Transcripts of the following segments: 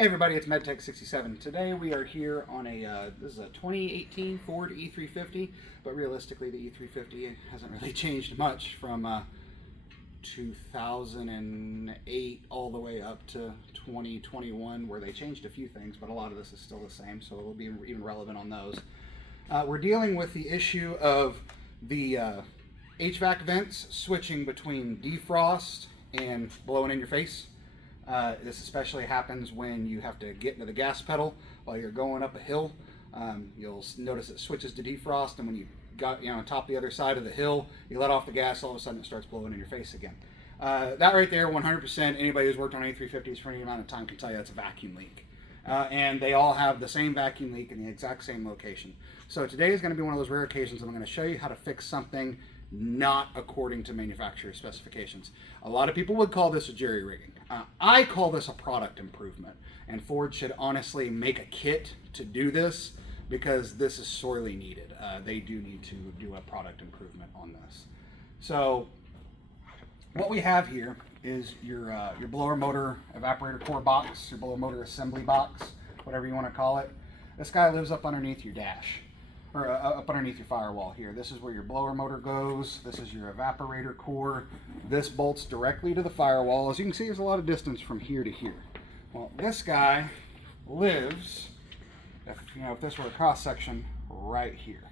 Hey everybody, it's MedTech67. Today we are here on this is a 2018 Ford E350, but realistically the E350 hasn't really changed much from 2008 all the way up to 2021, where they changed a few things, but a lot of this is still the same, so it'll be even relevant on those. We're dealing with the issue of the HVAC vents switching between defrost and blowing in your face. This especially happens when you have to get into the gas pedal while you're going up a hill. You'll notice it switches to defrost, and when you got on top of the other side of the hill, you let off the gas, all of a sudden it starts blowing in your face again. That right there, 100%, anybody who's worked on A350s for any amount of time can tell you that's a vacuum leak. And they all have the same vacuum leak in the exact same location. So today is going to be one of those rare occasions that I'm going to show you how to fix something not according to manufacturer specifications. A lot of people would call this a jerry-rigging. I call this a product improvement, and Ford should honestly make a kit to do this because this is sorely needed. They do need to do a product improvement on this. So what we have here is your blower motor evaporator core box, your blower motor assembly box, whatever you want to call it. This guy lives up underneath your dash, or up underneath your firewall here. This is where your blower motor goes. This is your evaporator core. This bolts directly to the firewall. As you can see, there's a lot of distance from here to here. Well, this guy lives, if this were a cross section, right here.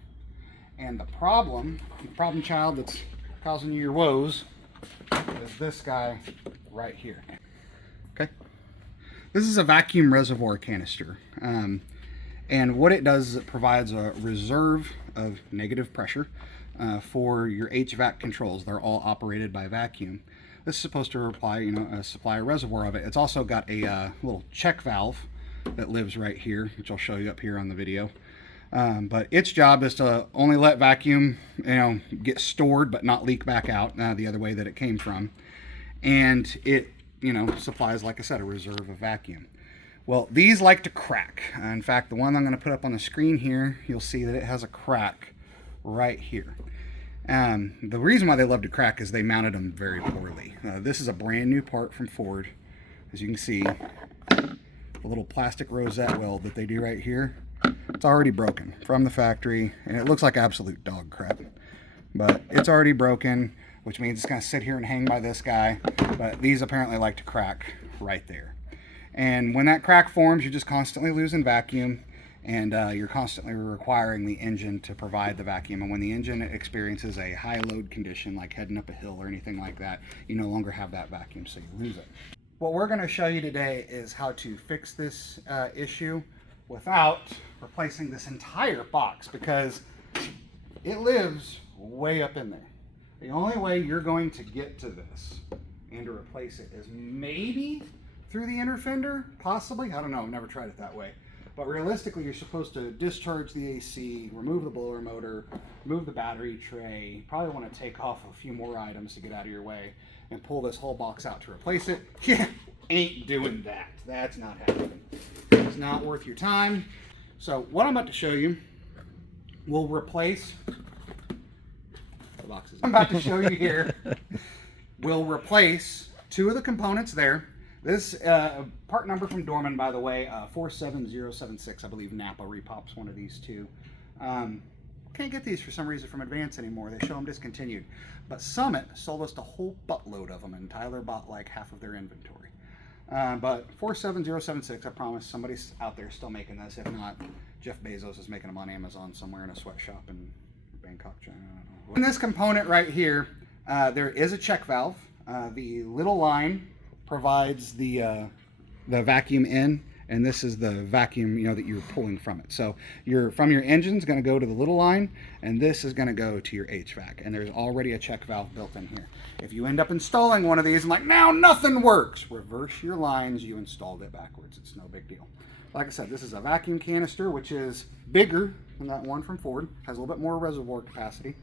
And the problem child that's causing you your woes is this guy right here. Okay, this is a vacuum reservoir canister. And what it does is it provides a reserve of negative pressure for your HVAC controls. They're all operated by vacuum. This is supposed to supply a reservoir of it. It's also got a little check valve that lives right here, which I'll show you up here on the video. But its job is to only let vacuum get stored but not leak back out the other way that it came from. And it supplies, like I said, a reserve of vacuum. Well, these like to crack. In fact, the one I'm going to put up on the screen here, you'll see that it has a crack right here. The reason why they love to crack is they mounted them very poorly. This is a brand new part from Ford. As you can see, the little plastic rosette weld that they do right here, it's already broken from the factory, and it looks like absolute dog crap. But it's already broken, which means it's going to sit here and hang by this guy. But these apparently like to crack right there. And when that crack forms, you're just constantly losing vacuum, and you're constantly requiring the engine to provide the vacuum. And when the engine experiences a high load condition, like heading up a hill or anything like that, you no longer have that vacuum, so you lose it. What we're going to show you today is how to fix this issue without replacing this entire box, because it lives way up in there. The only way you're going to get to this and to replace it is maybe through the inner fender, possibly. I don't know, I've never tried it that way. But realistically, you're supposed to discharge the AC, remove the blower motor, remove the battery tray. You probably want to take off a few more items to get out of your way and pull this whole box out to replace it. Yeah, ain't doing that. That's not happening. It's not worth your time. So what I'm about to show you will replace the boxes. I'm about to show you here will replace two of the components there. This part number from Dorman, by the way, 47076. I believe Napa repops one of these too. Can't get these for some reason from Advance anymore. They show them discontinued. But Summit sold us a whole buttload of them, and Tyler bought like half of their inventory. But 47076, I promise somebody's out there still making this. If not, Jeff Bezos is making them on Amazon somewhere in a sweatshop in Bangkok, China. I don't know. In this component right here, there is a check valve. The little line provides the vacuum in, and this is the vacuum that you're pulling from it. So from your engine is going to go to the little line, and this is going to go to your HVAC, and there's already a check valve built in here. If you end up installing one of these and now nothing works, reverse your lines. You installed it backwards. It's no big deal. Like I said, this is a vacuum canister, which is bigger than that one from Ford, has a little bit more reservoir capacity,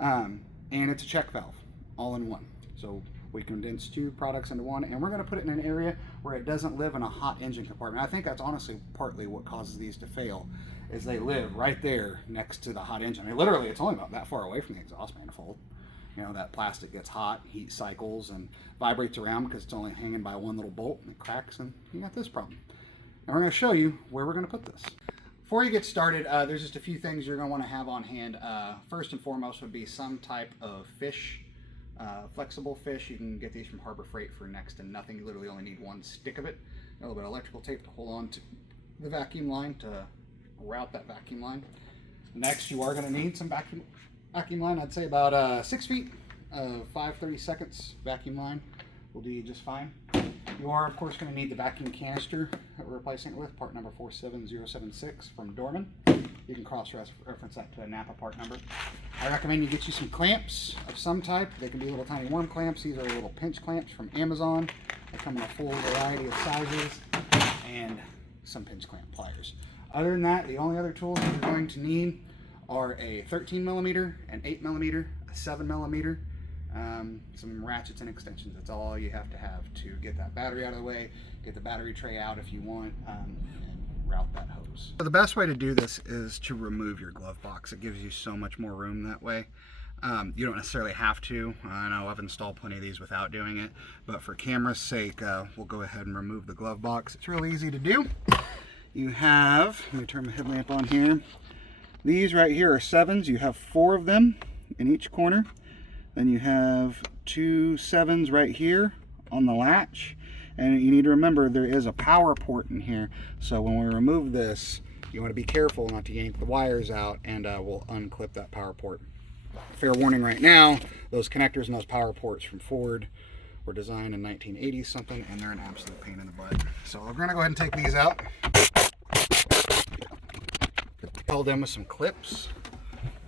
and it's a check valve all in one. So we condensed two products into one, and we're going to put it in an area where it doesn't live in a hot engine compartment. I think that's honestly partly what causes these to fail, is they live right there next to the hot engine. I mean, literally, it's only about that far away from the exhaust manifold. That plastic gets hot, heat cycles, and vibrates around because it's only hanging by one little bolt, and it cracks, and you got this problem. and we're going to show you where we're going to put this. Before you get started, there's just a few things you're going to want to have on hand. First and foremost would be some type of fish, flexible fish. You can get these from Harbor Freight for next to nothing. You literally only need one stick of it. A little bit of electrical tape to hold on to the vacuum line to route that vacuum line. Next, you are going to need some vacuum line. I'd say about 6 feet of 5/32 vacuum line will do you just fine. You are, of course, going to need the vacuum canister that we're replacing it with, part number 47076 from Dorman. You can cross-reference that to a Napa part number. I recommend you get you some clamps of some type. They can be little tiny worm clamps. These are little pinch clamps from Amazon. They come in a full variety of sizes, and some pinch clamp pliers. Other than that, the only other tools that you're going to need are a 13 millimeter, an 8 millimeter, a 7 millimeter, some ratchets and extensions. That's all you have to get that battery out of the way, get the battery tray out if you want, and route that hose. So the best way to do this is to remove your glove box. It gives you so much more room that way. You don't necessarily have to. I know I've installed plenty of these without doing it, but for camera's sake, we'll go ahead and remove the glove box. It's really easy to do. You have, let me turn my headlamp on here. These right here are 7s. You have 4 of them in each corner. Then you have 2 7s right here on the latch. And you need to remember there is a power port in here. So when we remove this, you want to be careful not to yank the wires out, and we'll unclip that power port. Fair warning right now, those connectors and those power ports from Ford were designed in 1980 something, and they're an absolute pain in the butt. So we're going to go ahead and take these out. Hold them with some clips.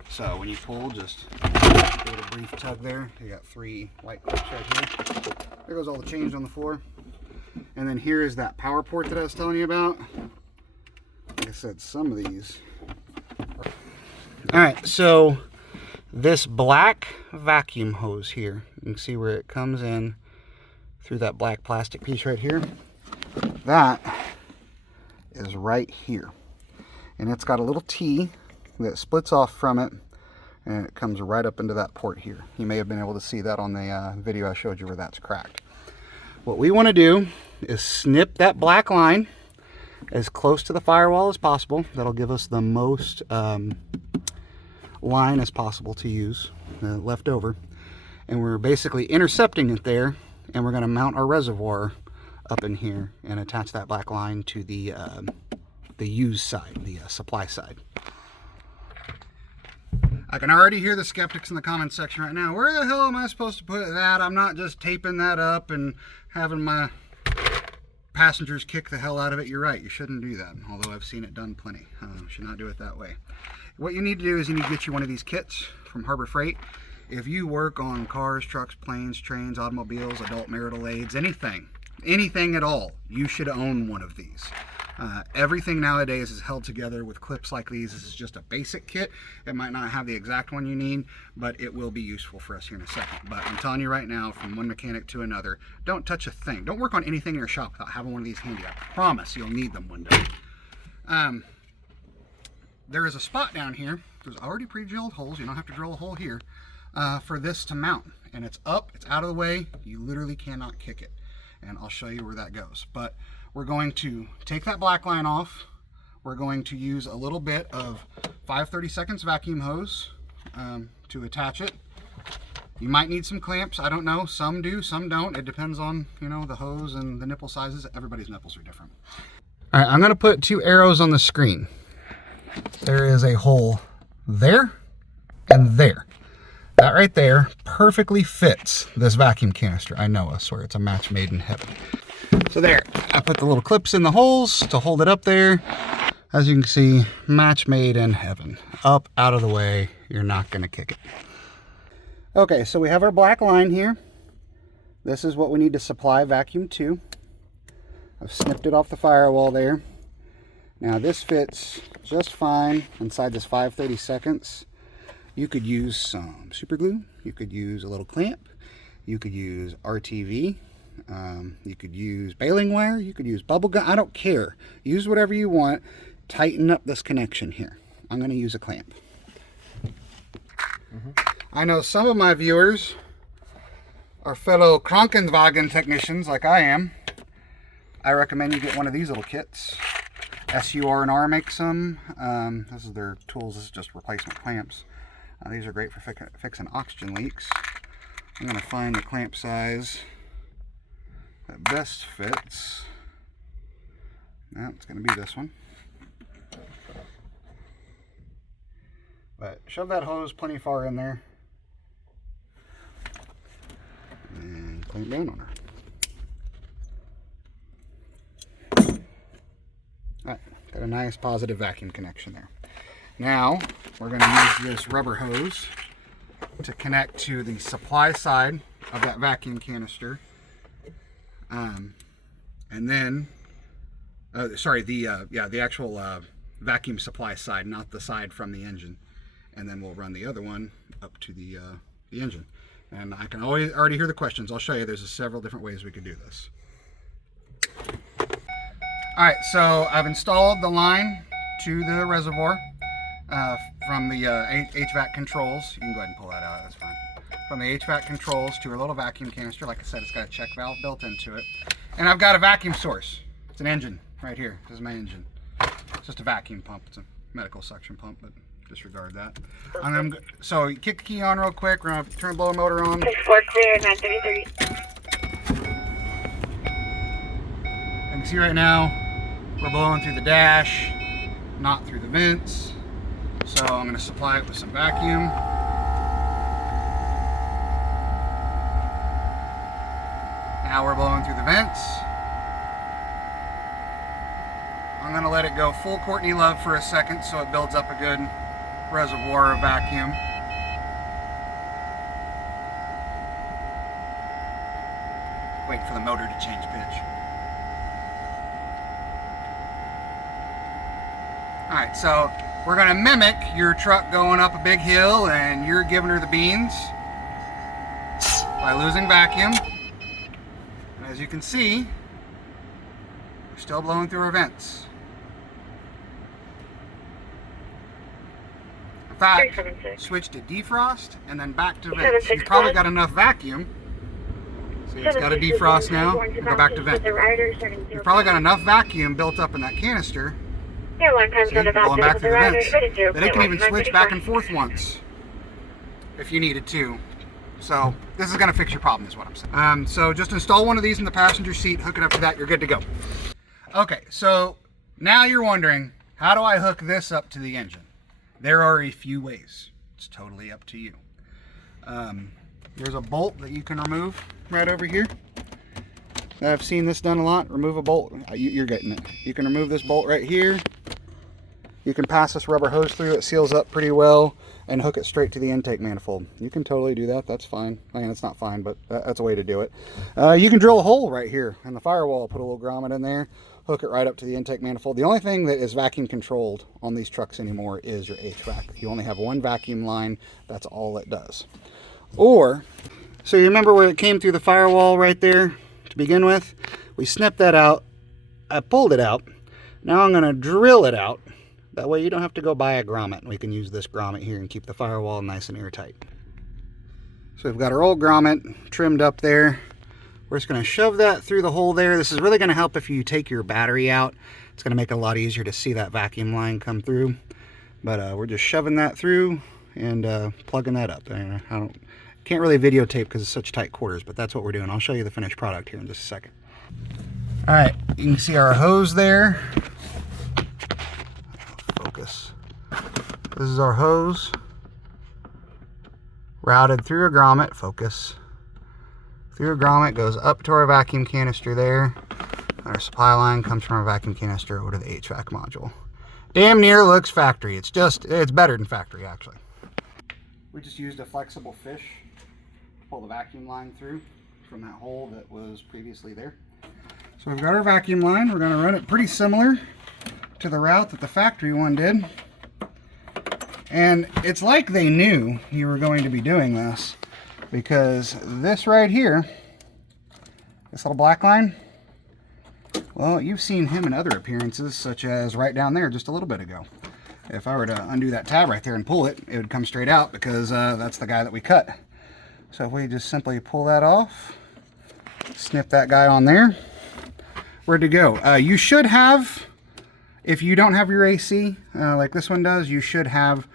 So when you pull, just give it a brief tug there. You got 3 white clips right here. There goes all the change on the floor. And then here is that power port that I was telling you about. Like I said, some of these. Alright, so this black vacuum hose here, you can see where it comes in through that black plastic piece right here. That is right here. And it's got a little T that splits off from it, and it comes right up into that port here. You may have been able to see that on the video I showed you where that's cracked. What we want to do is snip that black line as close to the firewall as possible. That'll give us the most line as possible to use left over. And we're basically intercepting it there, and we're going to mount our reservoir up in here and attach that black line to the use side, the supply side. I can already hear the skeptics in the comments section right now. Where the hell am I supposed to put that? I'm not just taping that up and having my passengers kick the hell out of it. You're right, you shouldn't do that, although I've seen it done plenty. Should not do it that way. What you need to do is you need to get you one of these kits from Harbor Freight. If you work on cars, trucks, planes, trains, automobiles, adult marital aids, anything at all, you should own one of these. Everything nowadays is held together with clips like these. This is just a basic kit. It might not have the exact one you need, but it will be useful for us here in a second. But I'm telling you right now, from one mechanic to another, don't touch a thing. Don't work on anything in your shop without having one of these handy. I promise you'll need them one day. There is a spot down here. There's already pre-drilled holes. You don't have to drill a hole here for this to mount. And it's up, it's out of the way. You literally cannot kick it. And I'll show you where that goes. But we're going to take that black line off. We're going to use a little bit of 5/32 vacuum hose to attach it. You might need some clamps. I don't know. Some do, some don't. It depends on, the hose and the nipple sizes. Everybody's nipples are different. All right, I'm going to put 2 arrows on the screen. There is a hole there and there. That right there perfectly fits this vacuum canister. I know, I swear, it's a match made in heaven. So there, I put the little clips in the holes to hold it up there. As you can see, match made in heaven. Up, out of the way, you're not gonna kick it. Okay, so we have our black line here. This is what we need to supply vacuum to. I've snipped it off the firewall there. Now this fits just fine inside this 5/32. You could use some super glue, you could use a little clamp, you could use RTV, you could use baling wire, you could use bubble gum, I don't care. Use whatever you want. Tighten up this connection here. I'm going to use a clamp. I know some of my viewers are fellow Krankenwagen technicians like I am. I recommend you get one of these little kits. SUR&R makes them. This is their tools. This is just replacement clamps. These are great for fixing oxygen leaks. I'm going to find the clamp size that best fits. Now it's going to be this one. But shove that hose plenty far in there and clamp down on her. Alright, got a nice positive vacuum connection there. Now we're going to use this rubber hose to connect to the supply side of that vacuum canister, and then the actual vacuum supply side, not the side from the engine. And then we'll run the other one up to the engine. And I can already hear the questions. I'll show you. There's several different ways we could do this. All right, so I've installed the line to the reservoir from the HVAC controls. You can go ahead and pull that out. That's fine. From the HVAC controls to a little vacuum canister. Like I said, it's got a check valve built into it. And I've got a vacuum source. It's an engine right here. This is my engine. It's just a vacuum pump. It's a medical suction pump, but disregard that. So you kick the key on real quick. We're going to turn the blower motor on. 4 clear, 933. You can see right now we're blowing through the dash, not through the vents. So I'm going to supply it with some vacuum. Now we're blowing through the vents. I'm going to let it go full Courtney Love for a second so it builds up a good reservoir of vacuum. Wait for the motor to change pitch. Alright, so we're going to mimic your truck going up a big hill and you're giving her the beans by losing vacuum. And as you can see, we're still blowing through our vents. In fact, switch to defrost and then back to vents. You've probably got enough vacuum. See, it's got a defrost now. Go back to vent. You've probably got enough vacuum built up in that canister. See, going back through the vents. That it can even switch back and forth once if you needed to. So this is going to fix your problem is what I'm saying. So just install one of these in the passenger seat, hook it up to that, you're good to go. Okay, so now you're wondering, how do I hook this up to the engine? There are a few ways. It's totally up to you. There's a bolt that you can remove right over here. I've seen this done a lot. Remove a bolt. You're getting it. You can remove this bolt right here. You can pass this rubber hose through. It seals up pretty well and hook it straight to the intake manifold. You can totally do that. That's fine. I mean, it's not fine, but that's a way to do it. You can drill a hole right here in the firewall. Put a little grommet in there. Hook it right up to the intake manifold. The only thing that is vacuum controlled on these trucks anymore is your HVAC. You only have one vacuum line. That's all it does. Or, so you remember where it came through the firewall right there to begin with? We snipped that out. I pulled it out. Now I'm going to drill it out. That way you don't have to go buy a grommet. We can use this grommet here and keep the firewall nice and airtight. So we've got our old grommet trimmed up there. We're just going to shove that through the hole there. This is really going to help if you take your battery out. It's going to make it a lot easier to see that vacuum line come through. But we're just shoving that through and plugging that up. Can't really videotape because it's such tight quarters, but that's what we're doing. I'll show you the finished product here in just a second. All right, you can see our hose there. Focus. This is our hose. Routed through a grommet. Focus. Through a grommet, goes up to our vacuum canister there. Our supply line comes from our vacuum canister over to the HVAC module. Damn near looks factory. It's better than factory actually. We just used a flexible fish to pull the vacuum line through from that hole that was previously there. So we've got our vacuum line. We're going to run it pretty similar to the route that the factory one did. And it's like they knew you were going to be doing this, because this right here, this little black line, well, you've seen him in other appearances, such as right down there just a little bit ago. If I were to undo that tab right there and pull it, it would come straight out because that's the guy that we cut. So if we just simply pull that off, snip that guy on there, we're good to go. You should have If you don't have your AC like this one does, you should have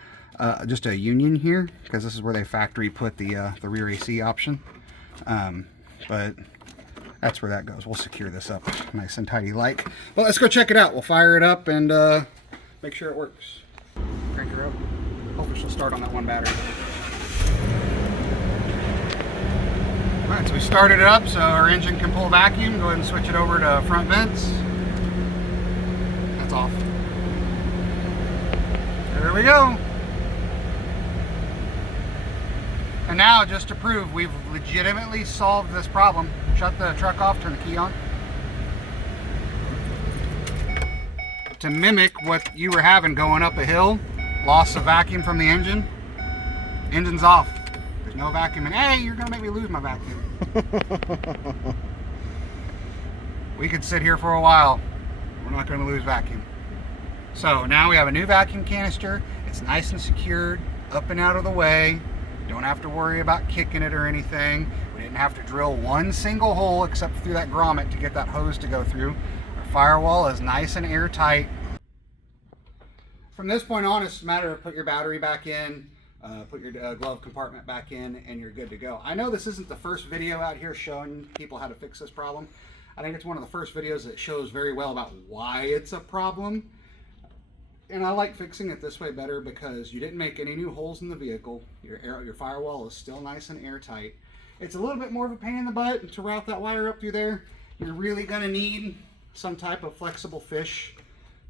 just a union here, because this is where they factory put the rear AC option. But that's where that goes. We'll secure this up nice and tidy like. Well, let's go check it out. We'll fire it up and make sure it works. Crank her up. Hopefully she'll start on that one battery. Alright, so we started it up so our engine can pull vacuum. Go ahead and switch it over to front vents. That's off. There we go. And now, just to prove we've legitimately solved this problem, shut the truck off, turn the key on. To mimic what you were having going up a hill, loss of vacuum from the engine, engine's off. There's no vacuum, and hey, you're gonna make me lose my vacuum. We could sit here for a while. We're not gonna lose vacuum. So now we have a new vacuum canister. It's nice and secured, up and out of the way. Don't have to worry about kicking it or anything. We didn't have to drill one single hole except through that grommet to get that hose to go through. Our firewall is nice and airtight. From this point on, it's a matter of put your battery back in, put your glove compartment back in, and you're good to go. I know this isn't the first video out here showing people how to fix this problem. I think it's one of the first videos that shows very well about why it's a problem. And I like fixing it this way better because you didn't make any new holes in the vehicle. Your firewall is still nice and airtight. It's a little bit more of a pain in the butt to route that wire up through there. You're really going to need some type of flexible fish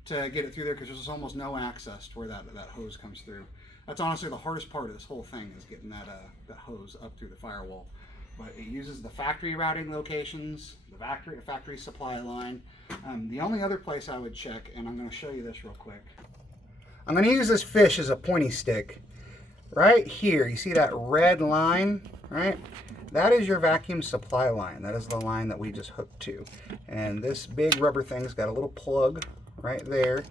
to get it through there because there's almost no access to where that hose comes through. That's honestly the hardest part of this whole thing, is getting that hose up through the firewall. But it uses the factory routing locations, the factory supply line. The only other place I would check, and I'm going to show you this real quick. I'm going to use this fish as a pointy stick. Right here, you see that red line, right? That is your vacuum supply line. That is the line that we just hooked to. And this big rubber thing's got a little plug right there,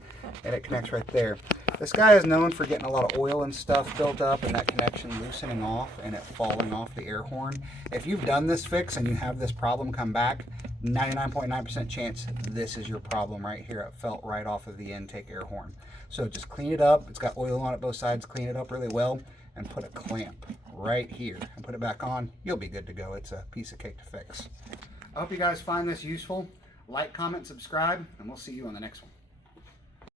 and it connects right there. This guy is known for getting a lot of oil and stuff built up and that connection loosening off and it falling off the air horn. If you've done this fix and you have this problem come back, 99.9% chance this is your problem right here. It felt right off of the intake air horn. So just clean it up. It's got oil on it both sides. Clean it up really well and put a clamp right here and put it back on. You'll be good to go. It's a piece of cake to fix. I hope you guys find this useful. Like, comment, subscribe, and we'll see you on the next one.